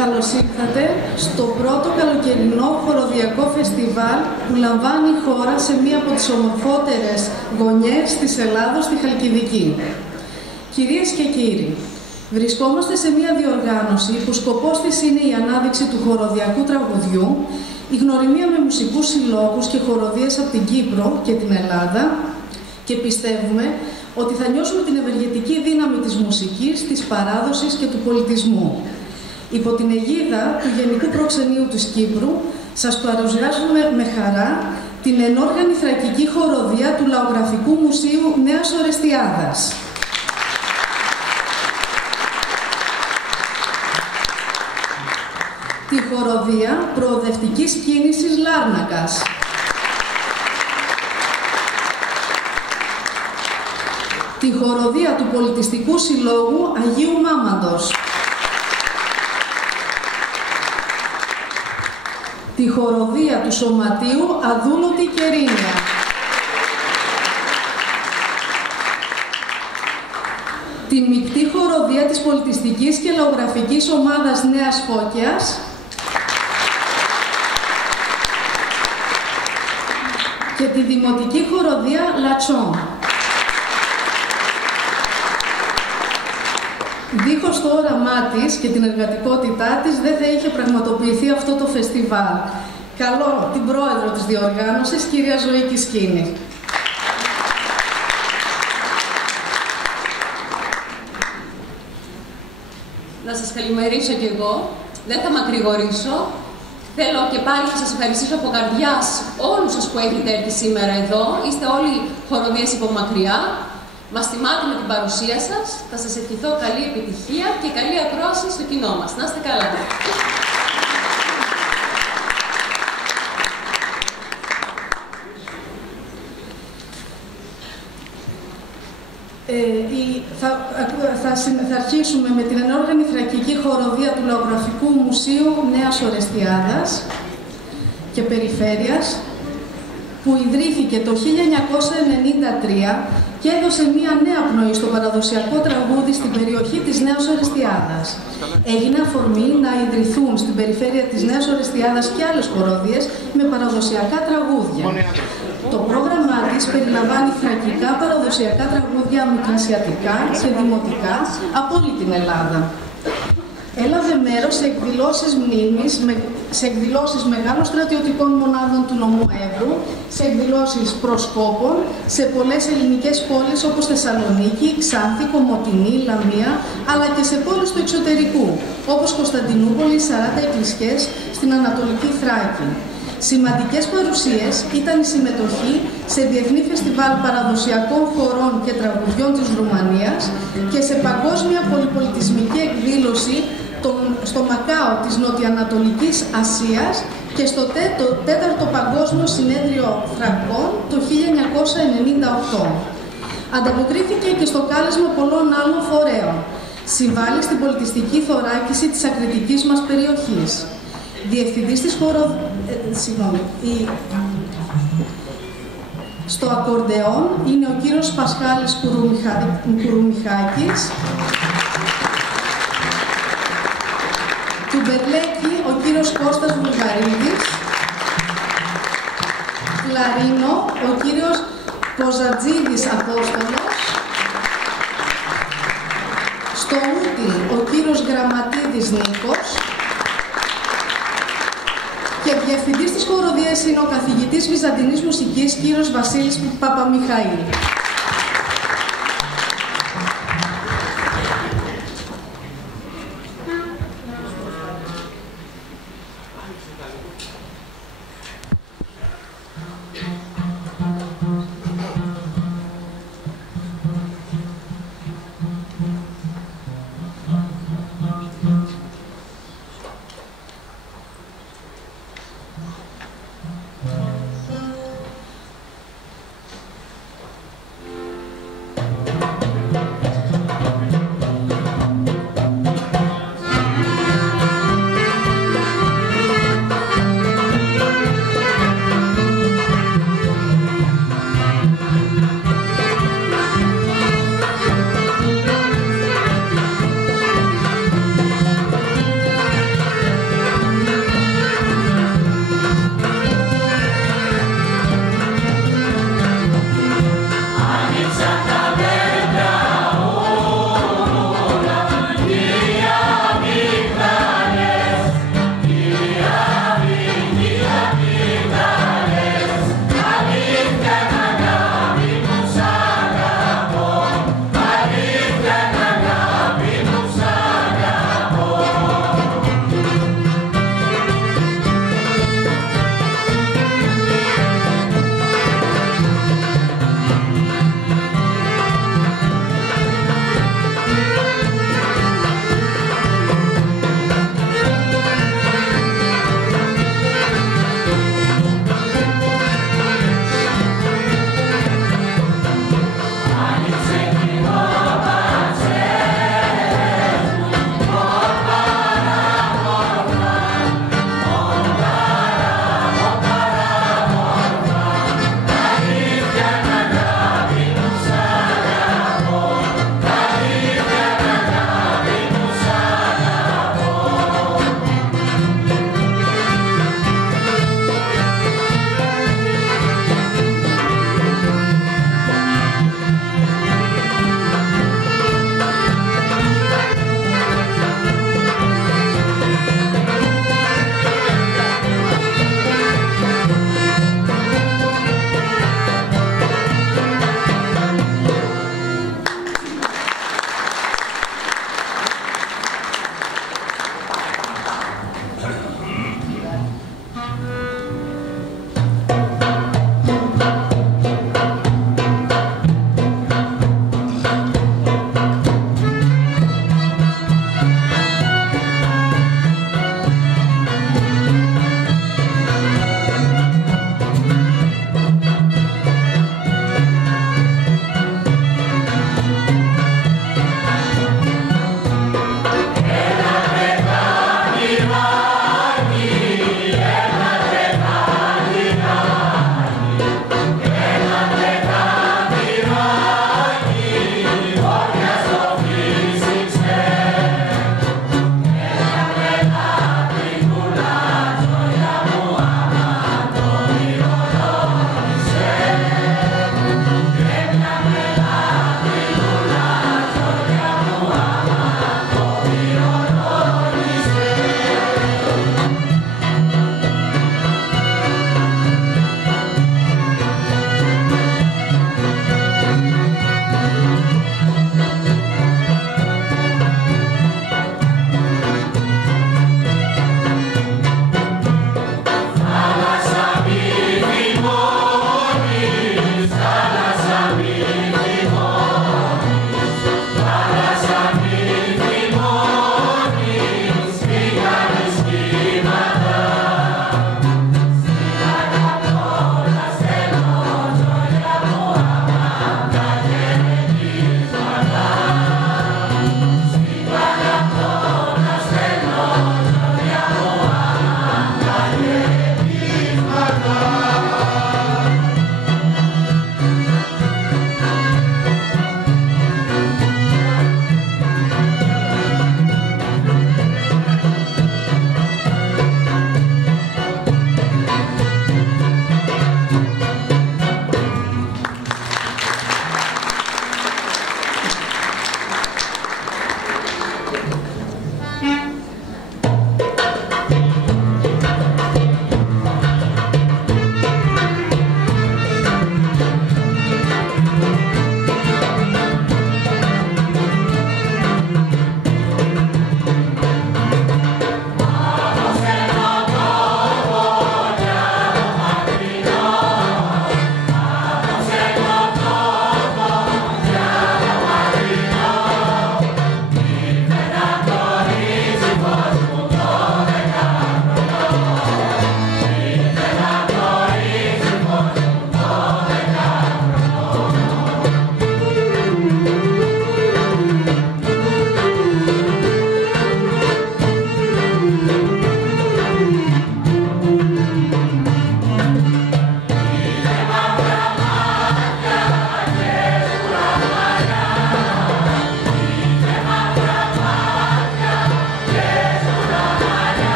Καλώς ήρθατε στο πρώτο καλοκαιρινό χοροδιακό φεστιβάλ που λαμβάνει η χώρα σε μία από τις ομορφότερες γωνιές της Ελλάδος, τη Χαλκιδική. Κυρίες και κύριοι, βρισκόμαστε σε μία διοργάνωση που σκοπός της είναι η ανάδειξη του χοροδιακού τραγουδιού, η γνωριμία με μουσικούς συλλόγους και χοροδίες από την Κύπρο και την Ελλάδα και πιστεύουμε ότι θα νιώσουμε την ευεργετική δύναμη της μουσικής, της παράδοσης και του πολιτισμού. Υπό την αιγίδα του Γενικού Προξενείου της Κύπρου, σας παρουσιάζουμε με χαρά την ενόργανη θρακική χοροδία του Λαογραφικού Μουσείου Νέας Ορεστιάδας. Τη χοροδία προοδευτικής κίνησης Λάρνακας. Τη χοροδία του Πολιτιστικού Συλλόγου Αγίου Μάμαντος. Τη χοροδία του Σωματείου Αδούλωτη Κερίνια. Τη μεικτή χοροδία της Πολιτιστικής και Λαογραφικής Ομάδας Νέας Φώκιας και τη Δημοτική Χοροδία Λατσόν. Δίχως το όραμά της και την εργατικότητά της δεν θα είχε πραγματοποιηθεί αυτό το φεστιβάλ. Καλώ την πρόεδρο της διοργάνωσης, κυρία Ζωή Κισκίνη. Να σας καλημερίσω κι εγώ. Δεν θα μακρηγορήσω. Θέλω και πάλι να σας ευχαριστήσω από καρδιάς όλους σας που έχετε έρθει σήμερα εδώ. Είστε όλοι χοροδίες από μακριά. Μας τιμάτε με την παρουσία σας. Θα σας ευχηθώ καλή επιτυχία και καλή ακρόαση στο κοινό μας. Να είστε καλά. Θα αρχίσουμε με την ενόργανη θρακική χοροδία του Λαογραφικού Μουσείου Νέας Ορεστιάδας και Περιφέρειας, που ιδρύθηκε το 1993 και έδωσε μία νέα πνοή στο παραδοσιακό τραγούδι στην περιοχή της Νέας Ορεστιάδας. Έγινε αφορμή να ιδρυθούν στην περιφέρεια της Νέας Ορεστιάδας και άλλες χοροδίες με παραδοσιακά τραγούδια. Το πρόγραμμά της περιλαμβάνει θρακικά παραδοσιακά τραγούδια μικρασιατικά και δημοτικά από όλη την Ελλάδα. Έλαβε μέρος σε εκδηλώσεις μνήμης, σε εκδηλώσεις μεγάλων στρατιωτικών μονάδων του νομού Εύρου, σε εκδηλώσεις προσκόπων, σε πολλές ελληνικές πόλεις όπως Θεσσαλονίκη, Ξάνθη, Κομοτηνή, Λαμία, αλλά και σε πόλεις του εξωτερικού, όπως Κωνσταντινούπολη, 40 εκκλησιές στην Ανατολική Θράκη. Σημαντικές παρουσίες ήταν η συμμετοχή σε διεθνή φεστιβάλ παραδοσιακών χορών και τραγουδιών της Ρουμανίας και σε παγκόσμια πολυπολιτισμική εκδήλωση στο Μακάο της Νοτιοανατολικής Ασίας και στο τέταρτο Παγκόσμιο Συνέδριο Θρακών το 1998. Ανταποκρίθηκε και στο κάλεσμα πολλών άλλων φορέων. Συμβάλλει στην πολιτιστική θωράκιση της ακριτικής μας περιοχής. Διευθυντής της στο ακορντεόν είναι ο κύριος Πασχάλης Κουρουμιχάκης. Του μπερλέκι ο κύριος Κώστας Βουλγαρίδης. Κλαρίνο ο κύριος Ποζατζίδης Απόστολος. Στο ούτι ο κύριος Γραμματίδης Νίκος. Και διευθυντής της χοροδίας είναι ο καθηγητής Βυζαντινής Μουσικής, κύριος Βασίλης Παπαμιχαήλ.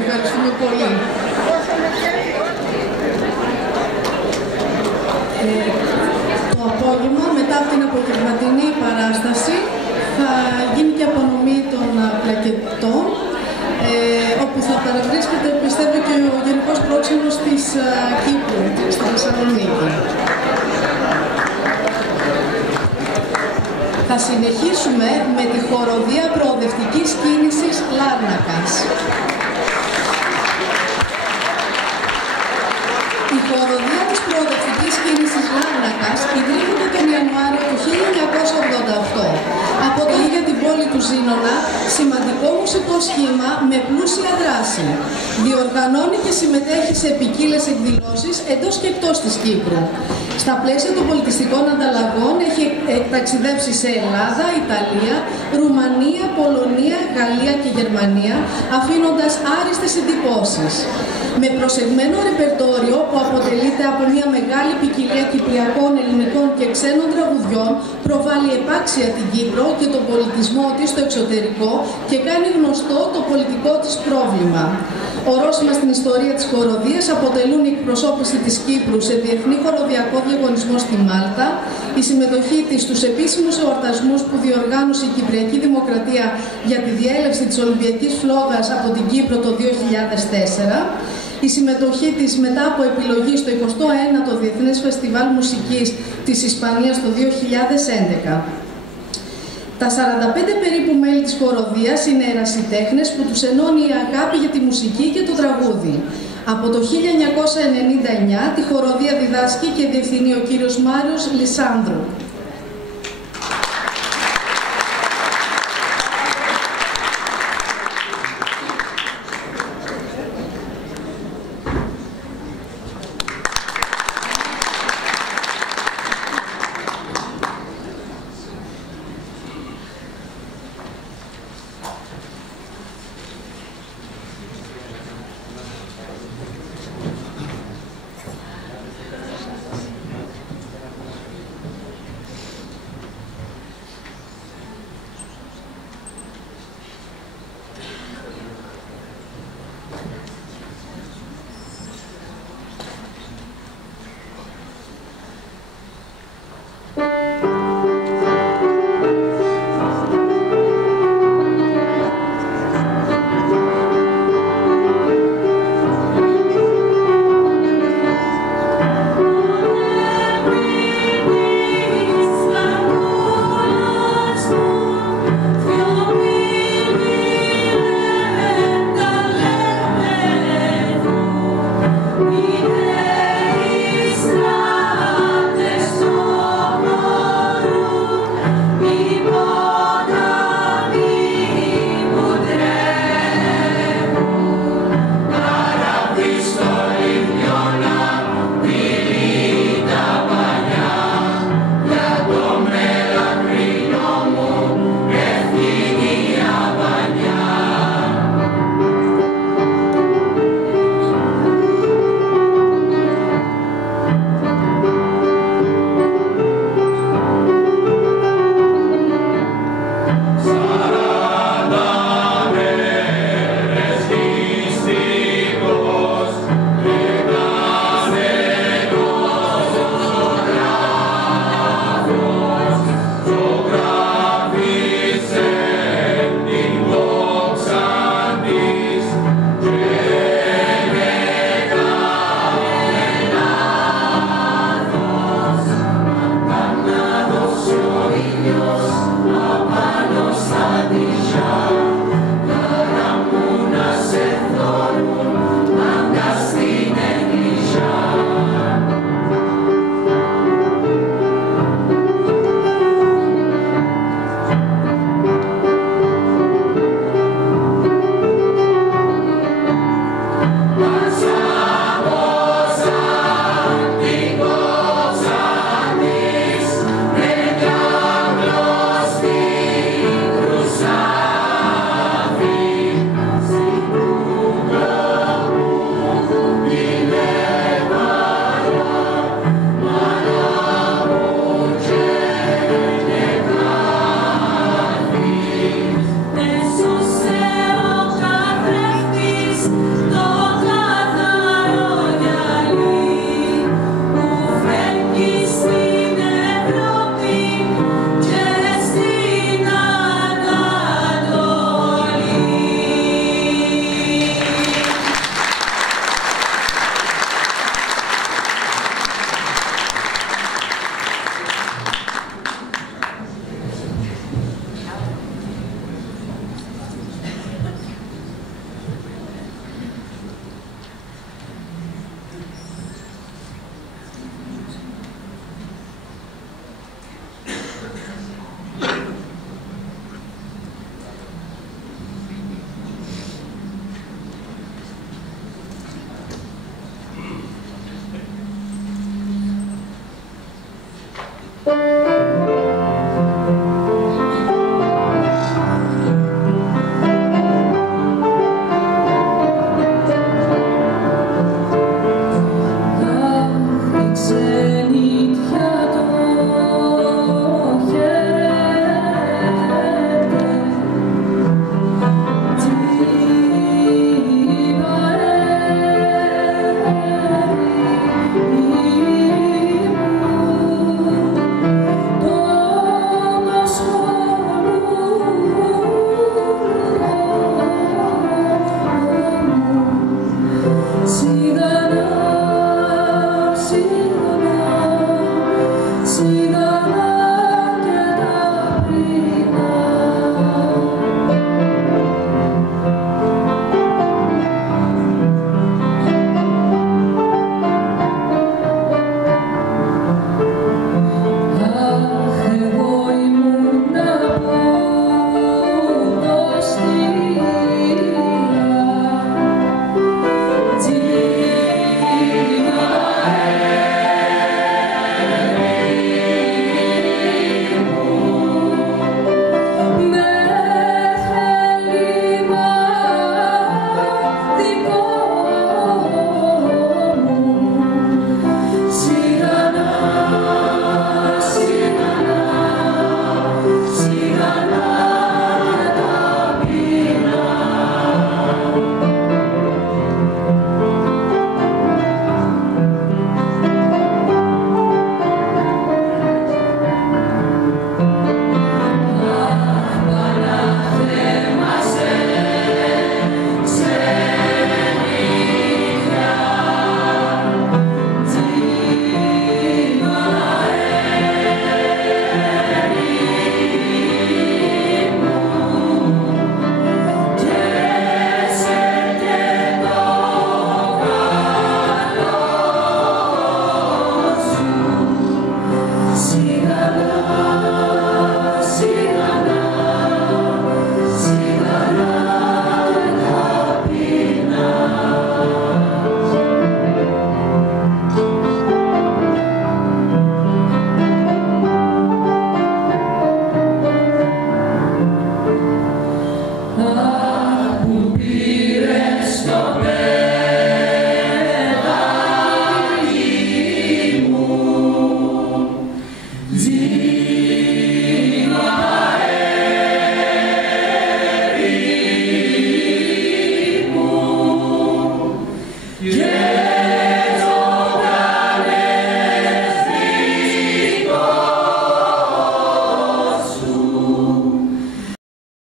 Ευχαριστούμε πολύ. Το απόγευμα, μετά από την απογευματινή παράσταση, θα γίνει και απονομή των πλακετών, όπου θα παραβρίσκεται, πιστεύω, και ο Γενικός Πρόξενος της Κύπρου, στη Θεσσαλονίκη. Θα συνεχίσουμε με τη χοροδία προοδευτικής κίνησης Λάρνακας. Η χοροδία της προοδευτικής κίνησης Λάρνακας ιδρύθηκε τον Ιανουάριο του 1988 από το ίδιο την πόλη του Ζήνωνα, σημαντικό μουσικό σχήμα με πλούσια δράση. Διοργανώνει και συμμετέχει σε ποικίλες εκδηλώσεις εντός και εκτός της Κύπρου. Στα πλαίσια των πολιτιστικών ανταλλαγών έχει ταξιδέψει σε Ελλάδα, Ιταλία, Ρουμανία, Πολωνία, Γαλλία και Γερμανία, αφήνοντας άριστες εντυπώσεις. Με προσεγμένο ρεπερτόριο που αποτελείται από μια μεγάλη ποικιλία κυπριακών, ελληνικών και ξένων τραγουδιών, προβάλλει επάξια την Κύπρο και τον πολιτισμό της στο εξωτερικό και κάνει γνωστό το πολιτικό της πρόβλημα. Ορόσημα στην ιστορία της χοροδίας αποτελούν η εκπροσώπηση της Κύπρου σε διεθνή χοροδιακό διαγωνισμό στη Μάλτα, η συμμετοχή της στους επίσημους εορτασμούς που διοργάνωσε η Κυπριακή Δημοκρατία για τη διέλευση της Ολυμπιακής Φλόγας από την Κύπρο το 2004, η συμμετοχή της μετά από επιλογή στο 21ο Διεθνές Φεστιβάλ Μουσικής της Ισπανίας το 2011. Τα 45 περίπου μέλη της χοροδίας είναι ερασιτέχνες που τους ενώνει η αγάπη για τη μουσική και το τραγούδι. Από το 1999 τη χοροδία διδάσκει και διευθυνεί ο κύριος Μάριος Λισάνδρου.